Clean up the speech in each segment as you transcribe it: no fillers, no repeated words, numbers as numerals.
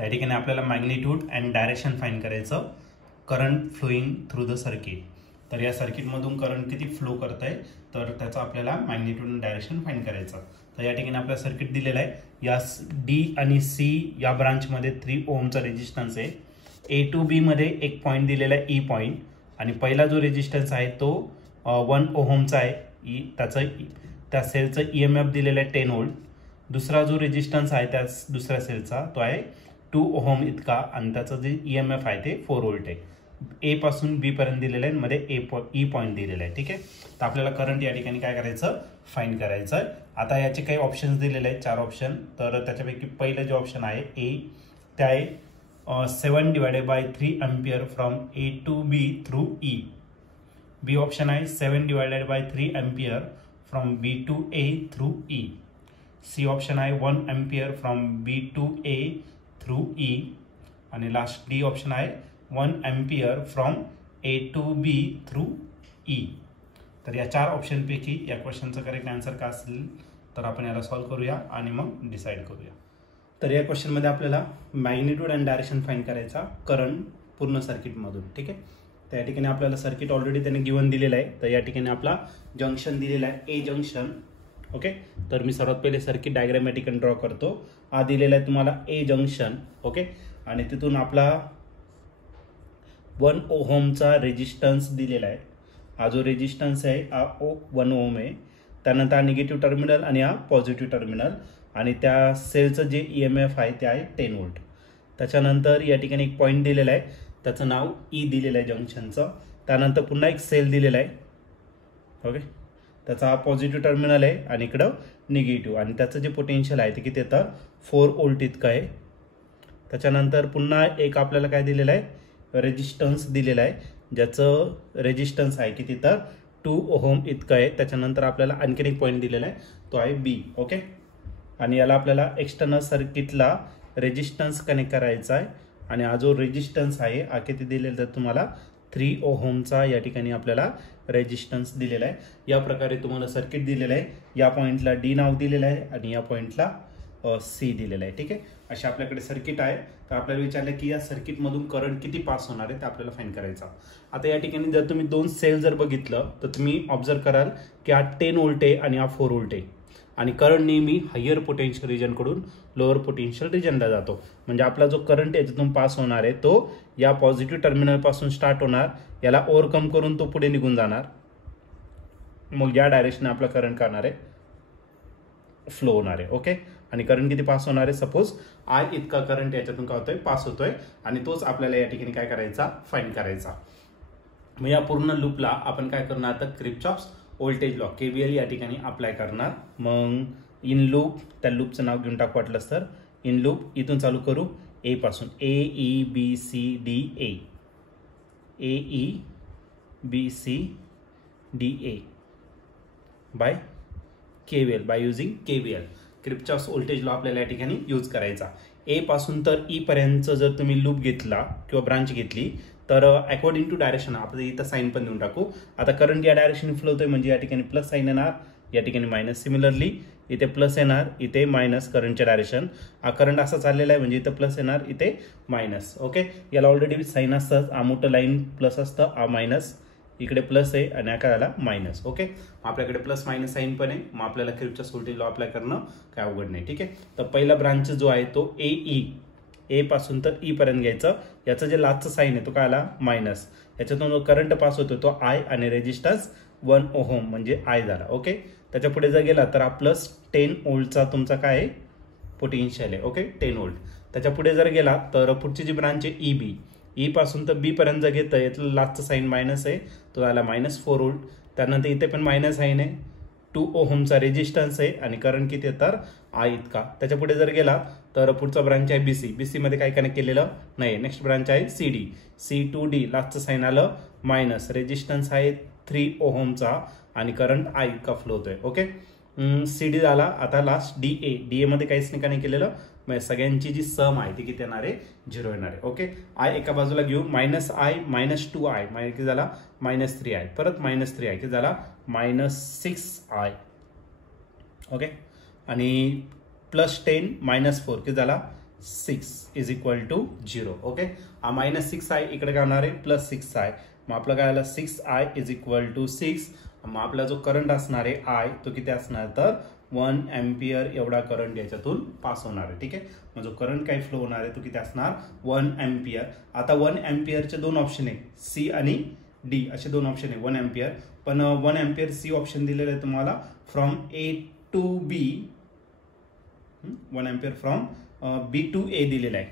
त्या ठिकाणी आपल्याला मॅग्निट्यूड अँड डायरेक्शन फाइंड करायचं current flowing through the circuit. तर या सर्किटमधून करंट किती फ्लो करत आहे तर त्याचं आपल्याला मॅग्निट्यूड अँड डायरेक्शन फाइंड करायचं. तर या ठिकाणी आपल्याला सर्किट दिलेलं आहे. या डी आणि सी या ब्रांचमध्ये 3 ओहमचा रेजिस्टन्स आहे. ए टू बी मध्ये एक पॉईंट दिलेला आहे ई पॉईंट, आणि पहिला जो रेजिस्टन्स आहे तो 1 ओहमचा आहे. त्या सेलचं EMF दिलेलं आहे 10 व्होल्ट. दुसरा जो रेजिस्टन्स आहे त्या दुसऱ्या सेलचा तो आहे 2 ओहम इतका, आणि त्याचं जे EMF आहे ते 4 व्होल्ट आहे. ए पासून बी पर्यंत दिलेलं आहे, मध्ये ई पॉईंट दिलेला आहे. ठीक आहे, तर आपल्याला करंट या ठिकाणी काय करायचं फाइंड करायचं आहे. आता याचे काही ऑप्शन्स दिलेले आहेत 4 ऑप्शन. तर त्याच्यापैकी पहिलं जे ऑप्शन आहे ए ते आहे 7/3 ampere from A to B through E. B option आहे 7/3 ampere from B to A through E. C option आहे 1 ampere from B to A through E. आणि लास्ट डी ऑप्शन आहे 1 ampere from A to B through E. तर या 4 ऑप्शनपैकी या क्वेश्चनचं correct answer काय असेल तर आपण याला सॉल्व्ह करूया आणि मग डिसाईड करूया. तर या क्वेश्चनमध्ये आपल्याला मॅग्निट्यूड अँड डायरेक्शन फाइंड करायचा करंट पूर्ण सर्किटमधून. ठीक आहे, तर या ठिकाणी आपल्याला सर्किट ऑलरेडी त्याने गिवन दिलेलं आहे. तर या ठिकाणी आपला जंक्शन दिलेला आहे ए जंक्शन. ओके, तर मी सर्वात पहिले सर्किट डायग्राम या ठिकाणी ड्रॉ करतो. हा दिलेला आहे तुम्हाला ए जंक्शन. ओके, आणि तिथून आपला 1 ओहमचा रेजिस्टन्स दिलेला आहे. हा जो रेजिस्टन्स आहे हा 1 ओहम आहे. त्यानंतर हा निगेटिव्ह टर्मिनल आणि हा पॉझिटिव्ह टर्मिनल, आणि त्या सेलचं जे EMF आहे ते आहे 10 व्होल्ट. त्याच्यानंतर या ठिकाणी एक पॉईंट दिलेला आहे, त्याचं नाव ई दिलेलं आहे जंक्शनचं. त्यानंतर पुन्हा एक सेल दिलेला आहे. ओके, त्याचा हा पॉझिटिव्ह टर्मिनल आहे आणि इकडं निगेटिव्ह, आणि त्याचं जे पोटेन्शियल आहे ते किती येतं 4 व्होल्ट इतकं आहे. त्याच्यानंतर पुन्हा एक आपल्याला काय दिलेलं आहे रेजिस्टन्स दिलेला आहे, ज्याचं रेजिस्टन्स आहे किती तर 2 ओहम इतकं आहे. त्याच्यानंतर आपल्याला आणखीन एक पॉईंट दिलेला आहे तो आहे बी. ओके, आणि याला आपल्याला एक्सटर्नल सर्किटला रेजिस्टन्स कनेक्ट करायचा आहे, आणि हा जो रेजिस्टन्स आहे हा किती दिलेला तर तुम्हाला 3 ओहमचा या ठिकाणी आपल्याला रेजिस्टन्स दिलेला आहे. या प्रकारे तुम्हाला सर्किट दिलेलं आहे. या पॉईंटला डी नाव दिलेलं आहे आणि या पॉईंटला सी दिलेलं आहे. ठीक आहे, असे आपल्याकडे सर्किट आहे. तर आपल्याला विचारलं की या सर्किटमधून करंट किती पास होणार आहे ते आपल्याला फाइंड करायचा. आता या ठिकाणी जर तुम्ही 2 सेल जर बघितलं तर तुम्ही ऑब्झर्व कराल की हा 10 व्होल्ट आहे आणि हा 4 व्होल्ट आहे, आणि करंट नेहमी हायर पोटेन्शियल रिजनकडून लोअर पोटेन्शियल रिजनला जातो. म्हणजे आपला जो करंट याच्यातून पास होणार आहे तो या पॉझिटिव्ह टर्मिनल पासून स्टार्ट होणार, याला ओव्हरकम करून तो पुढे निघून जाणार, मग या डायरेक्शन आपला करंट करणार आहे फ्लो होणार आहे. ओके, आणि करंट किती पास होणार आहे सपोज आय इतका करंट याच्यातून काय होतोय पास होतोय, आणि तोच आपल्याला या ठिकाणी काय करायचा फाइंड करायचा. मग या पूर्ण लूपला आपण काय करणार आता किर्चॉफ्स व्होल्टेज लॉ KVL या ठिकाणी अप्लाय करणार. मग इन लूप, त्या लूपचं नाव घेऊन टाकू वाटलंच तर. इन लूप इथून चालू करू ए पासून AEBCDA AEBCDA by KVL, by using KVL Kirchhoff's voltage law आपल्याला या ठिकाणी यूज करायचा. ए पासून तर ई पर्यंत जर तुम्ही लूप घेतला किंवा ब्रांच घेतली तर अकॉर्डिंग टू डायरेक्शन आपण इथं साईन पण देऊन टाकू. आता करंट या डायरेक्शन फ्लो होतोय म्हणजे या ठिकाणी प्लस साईन येणार, या ठिकाणी मायनस. सिमिलरली इथे प्लस येणार, इथे मायनस करंटच्या डायरेक्शन. हा करंट असा चाललेला आहे म्हणजे इथं प्लस येणार, इथे मायनस. ओके, याला ऑलरेडी साईन असतं, हा मोठं लाईन प्लस असतं, हा मायनस, इकडे प्लस आहे आणि काय झाला मायनस. ओके, आपल्याकडे प्लस मायनस साईन पण आहे, मग आपल्याला किर्चॉफ्स व्होल्टेज लॉ अप्लाय करणं काय अवघड नाही. ठीक आहे, तर पहिला ब्रांच जो आहे तो ए पासून तर ई पर्यंत घ्यायचं. याचं जे लास्टचं साईन आहे तो काय आला मायनस. याच्यातून जो करंट पास होतो तो आय आणि रेजिस्टन्स 1 ओहम म्हणजे आय झाला. ओके, त्याच्या पुढे जर गेला तर हा प्लस 10 व्होल्टचा तुमचा काय आहे पोटेन्शियल आहे. Okay, 10 volt. त्याच्या पुढे जर गेला तर पुढची जी ब्रांच आहे EB, ई पासून तर बी पर्यंत जर घेतं यातलं लास्टचं साईन मायनस आहे, तो झाला -4 व्होल्ट. त्यानंतर इथे पण मायनस साईन आहे, 2 ओहमचा रेजिस्टन्स आहे आणि करंट किती तर आय इतका. त्याच्या पुढे जर गेला तर पुढचा ब्रांच आहे BC मध्ये काही कनेक्ट केलेलं नाही. नेक्स्ट ब्रांच आहे CD, C2D लास्टचं साईन आलं मायनस, रेजिस्टन्स आहे 3 ओहमचा आणि करंट आय इतका फ्लो होतोय. ओके, CD झाला. आता लास्ट DA मध्ये काहीच नाही कनेक्ट केलेलं, म्हणजे सगळ्यांची जी सम आहे ती किती येणार आहे 0 येणार आहे. ओके, आय एका बाजूला घेऊ, -I -2I किती झाला -3I, परत -3I किती झाला -6I. ओके, आणि +10 -4 किती झाला 6 इज इक्वल टू 0. ओके, हा -6i इकडे काय होणार आहे +6i. मग आपलं काय आलं 6i इज इक्वल टू 6. मग आपला जो करंट असणार आहे आय तो किती असणार तर 1 एम्पियर एवढा करंट याच्यातून पास होणार आहे. ठीक आहे, मग जो करंट काही फ्लो होणार आहे तो किती असणार 1 एम्पियर. आता 1 एम्पियरचे दोन ऑप्शन आहे, सी आणि डी असे दोन ऑप्शन आहे 1 एम्पियर. पण 1 एम्पियर सी ऑप्शन दिलेलं आहे तुम्हाला from A to B. 1 ampere from B to A दिलेला आहे,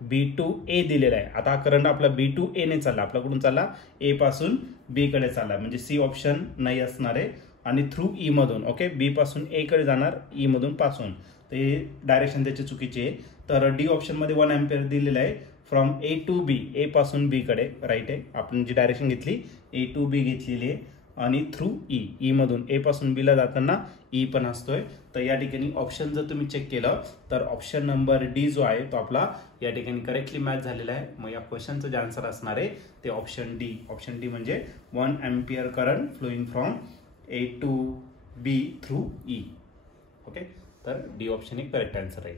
बी टू ए दिलेला आहे. आता हा करंट आपला बी टू ए ने चालला, आपल्याकडून चालला ए पासून बी कडे चालला, म्हणजे सी ऑप्शन नाही असणार आहे. आणि थ्रू ई मधून, ओके, बी पासून ए कडे जाणार ई मधून पासून, ते डायरेक्शन त्याचे चुकीचे आहे. तर डी ऑप्शन मध्ये 1 एम्पियर दिलेला आहे फ्रॉम ए टू बी, ए पासून बी कडे, राईट आहे. आपण जी डायरेक्शन घेतली ए टू बी घेतलेली आहे. आणि थ्रू ई मधून ए पासून बी ला जाताना ई पण असतोय. तर या ठिकाणी ऑप्शन जर तुम्ही चेक केलं तर ऑप्शन नंबर डी जो आहे तो आपला या ठिकाणी करेक्टली मॅच झालेला आहे. मग या क्वेश्चनचं जे आन्सर असणार आहे ते ऑप्शन डी. ऑप्शन डी म्हणजे 1 ampere current flowing from A to B through E. Okay, तर डी ऑप्शन एक करेक्ट आन्सर आहे.